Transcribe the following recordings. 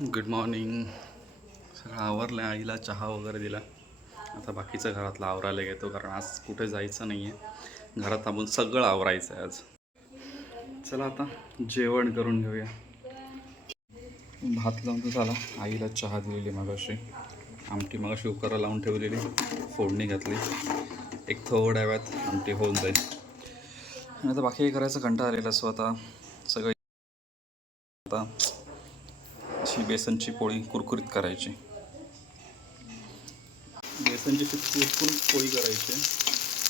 Good morning सगळं आवरलं आईला चहा वगैरे दिला. आता बाकीचं घरातलं आवरायला घेतो कारण आज कुठे जायचं नाही आहे घरात थांबून सगळं आवरायचं आहे आज. चला आता जेवण करून घेऊया. भात लावून तर झाला. आईला चहा दिलेली मगाशी. आमटी मगाशी उकारा लावून ठेवलेली. फोडणी घातली. एक थोड्या वेळात आमटी होऊन जाईल. आणि आता बाकी करायचं कंटाळा आलेला सो आता. सगळं आता अशी बेसनची पोळी कुरकुरीत करायची. बेसनची ती कुरकुरीत पोळी करायची.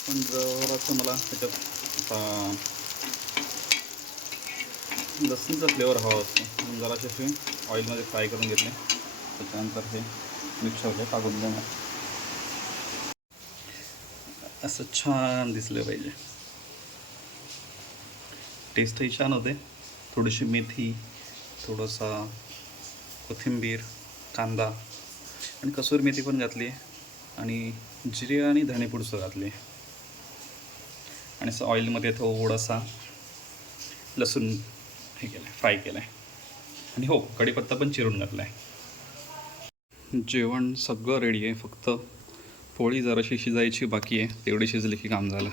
पण जरासं मला त्याच्यात आता लसणीचा फ्लेवर हवा असतो. म्हणून जराशी अशी ऑइलमध्ये फ्राय करून घेतले. त्याच्यानंतर हे मिक्सरला टाकून देणार. असं छान दिसलं पाहिजे. टेस्टही छान होते. थोडीशी मेथी थोडंसा कोथिंबीर कांदा आणि कसूर मेथी पण घातली आहे आणि जिरे आणि धणेपूडसं घातली. आहे आणि असं ऑइलमध्ये थोडासा लसूण हे केलं आहे फ्राय केलं आहे आणि हो कढीपत्ता पण चिरून घातला आहे जेवण सगळं रेडी आहे फक्त पोळी जराशी शिजायची बाकी आहे तेवढी शिजली की काम झालं.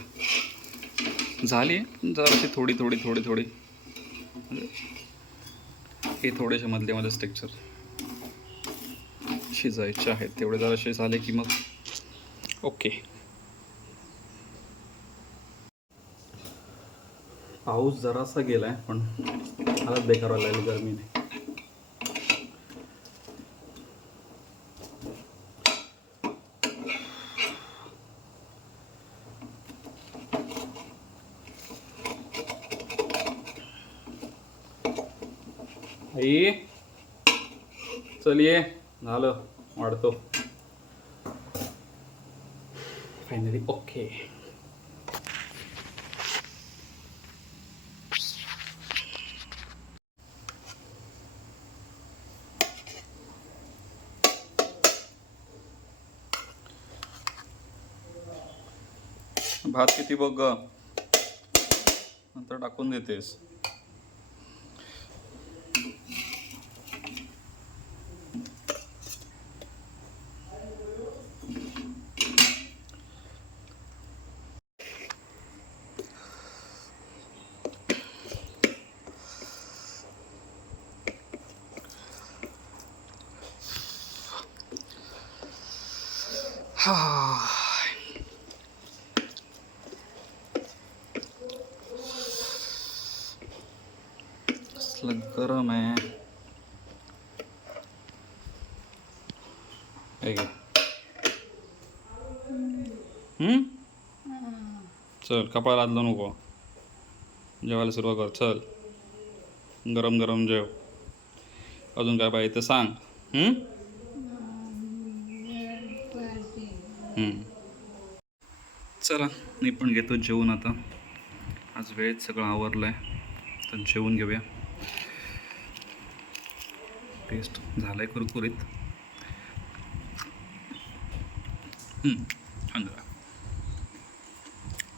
झाली आहे जराशी थोडी थोडी थोडी थोडी. हे थोडेसे मधले मधले स्ट्रक्चर शिजायचे आहेत. तेवढे जराशे झाले की मग ओके. पाऊस जरासा गेलाय पण हालत बेकार व्हायला लागली गरमीने. आई चल. ये झालं. वाढतो. फायनली ओके भात किती बघ ग. नंतर टाकून देतेस. हा गरम आहे चल कपाळ आदलो नको. जेवायला सुरुवात कर. चल. गरम गरम जेव. अजून काय पाहिजे ते सांग. चला मी पण घेतो जेवण आता. आज वेळेत सगळं आवरलं आहे तर जेवून घेऊया. टेस्ट झालं आहे कुरकुरीत. हम्म, छान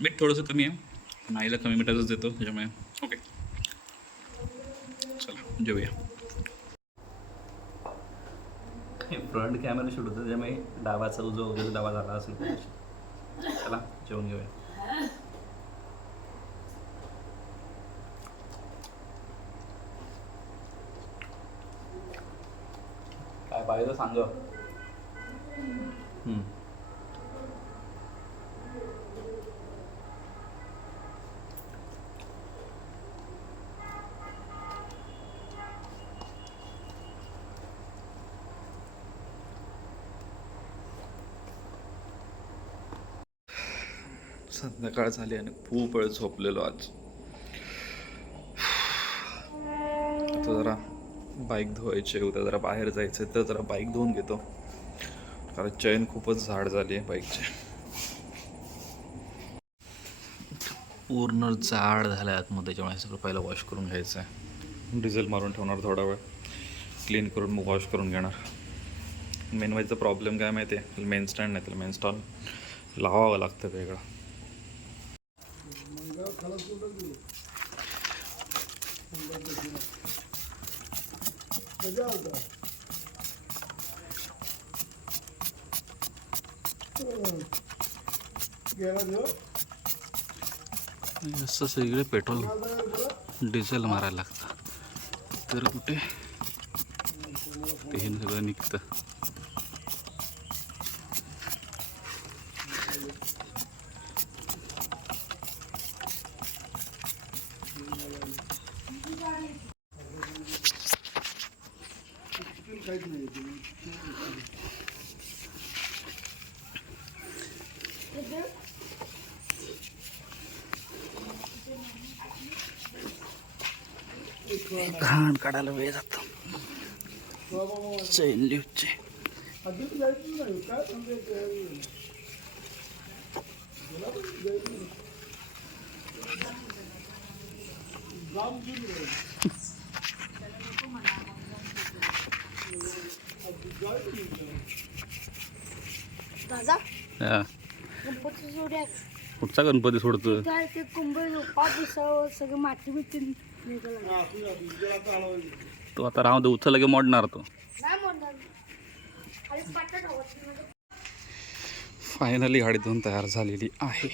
मीठ थोडंसं कमी आहे नाहीला कमी मिठाचंच देतो त्याच्यामुळे. ओके चला जेवूया. फ्रंट कॅमेरा शूट होतं त्याच्यामुळे डावाचा उजवा वगैरे डावा झाला असेल. चला जेवून घेऊया. काय पाहिजे सांग. संध्याकाळ झाली आणि खूप वेळ झोपलेलो आज. आता जरा बाईक धुवायची उद्या जरा बाहेर जायचं आहे तर जरा बाईक धुवून घेतो. कारण चैन खूपच झाड झाली आहे बाईकची पूर्ण जाड झालं आहे आतमध्ये त्याच्यामुळे सगळं पहिला वॉश करून घ्यायचं आहे डिझेल मारून ठेवणार थोडा वेळ. क्लीन करून मग वॉश करून घेणार. मेन वाईजचा प्रॉब्लेम काय माहिती आहे मेन स्टँड नाही त्याला मेन स्टॉल लावावं लागतं वेगळं. मजा असं सगळे पेट्रोल डिझेल मारायला लागतं. तर कुठे? ते हे सगळं निघतं. घाण काढायला वेळ जातो चैन लिवचे दादा हा. कुठचा गणपती सोडतो ते सगळं माती बिती आता राहू दे उचल लगे मोडणार तो. फायनली गाडी धुवून तयार झालेली आहे.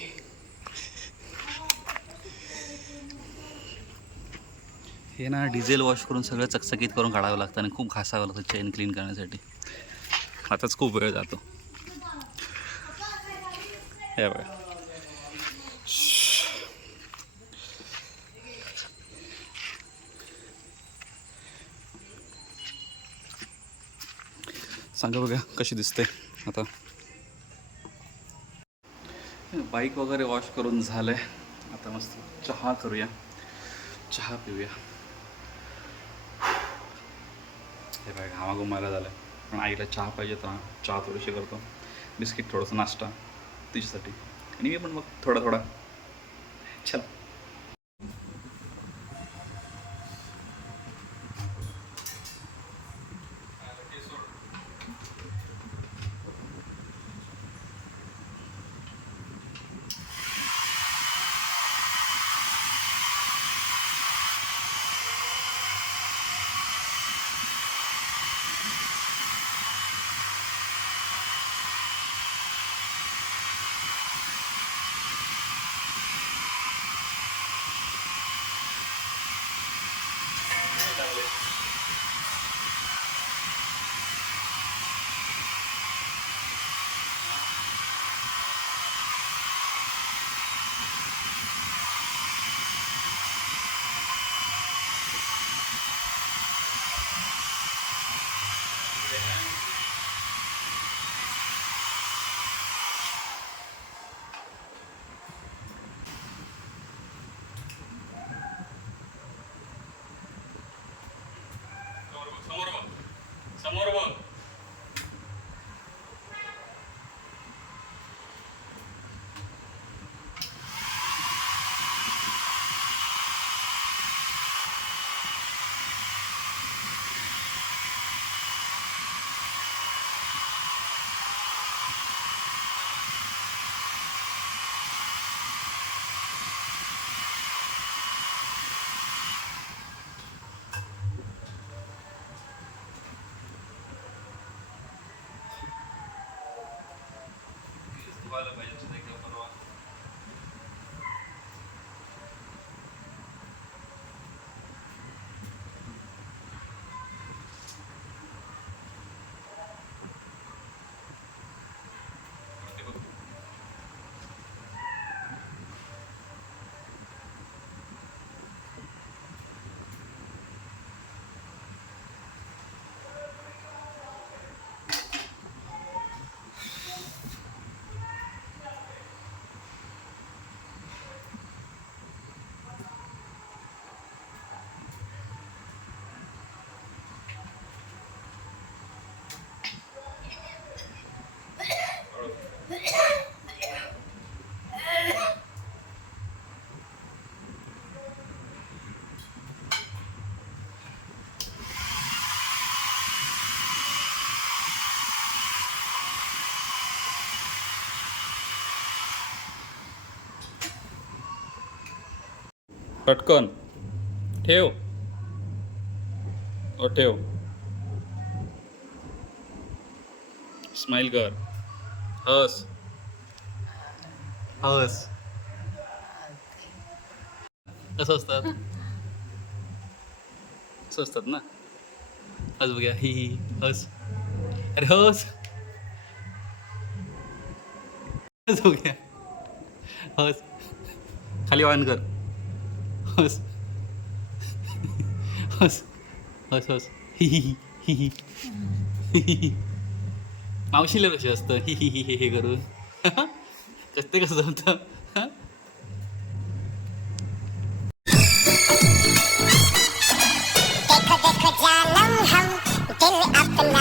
हे ना डिझेल वॉश करून सगळं चकचकीत करून काढावं लागतं आणि खूप घासावं लागतं चेन क्लीन करण्यासाठी. आताच खूप वेळ जातो. हे बघा. सांगा बघा कशी दिसते आता? बाईक वगैरे वॉश करून झालंय. आता मस्त चहा करूया. चहा पिऊया. हे बाय घामा घुमायला झालं पण आईला चहा पाहिजे तर चहा थोडीशी करतो. बिस्किट थोडंसं नाश्ता तिच्यासाठी. आणि मी पण मग थोडा थोडा. चला समोर बघ समोर बघ व्हायला पाहिजे तुझं एकदा परवा पटकन. ठेव. ओ ठेव. स्माइल कर. हस. हस. कसं असतात. असं असतात ना. हस बघ्या. ही ही हस. अरे हस. हस बघ्या. हस. खाली ऑन कर. हस. हस. हस हस. हि मावशीला कशी असतं ही ही हे करून. कसं कसं जमतं? हम. दिल